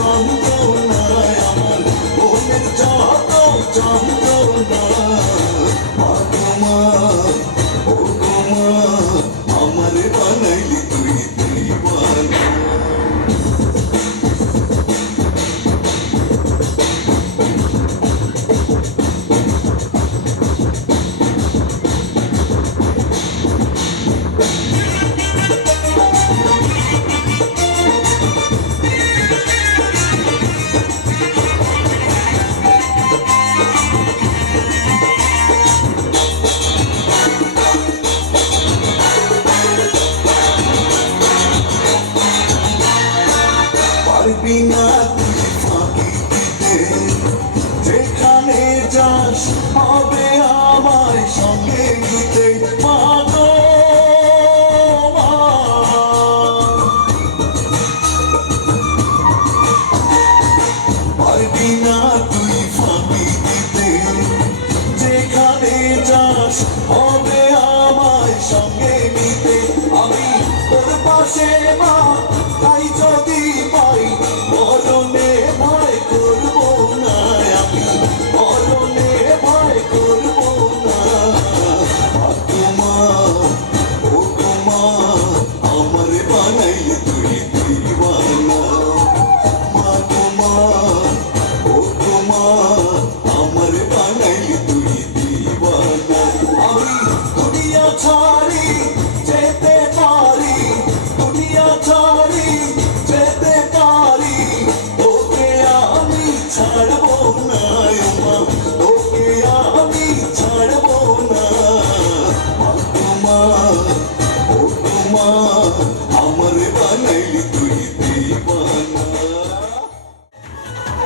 song. না যেখানে যাস হবে আমার সঙ্গে গীতে যেখানে যাস হবে আমার সঙ্গে নিতে। আমি তোর পাশে মা করে বানাইলে তুই দিওয়ানা মা তোমা ও তোমা আমার বানাইলে তুই দিওয়ানা আমি দুনিয়া ছাড়ি যেতে পারি দুনিয়া ছাড়ি যেতে পারি ওকে আমি ছাড়বো না ওকে আমি ছাড়বো না মা তোমা ও তোমা আমার বানাইলি তুই দিবানা।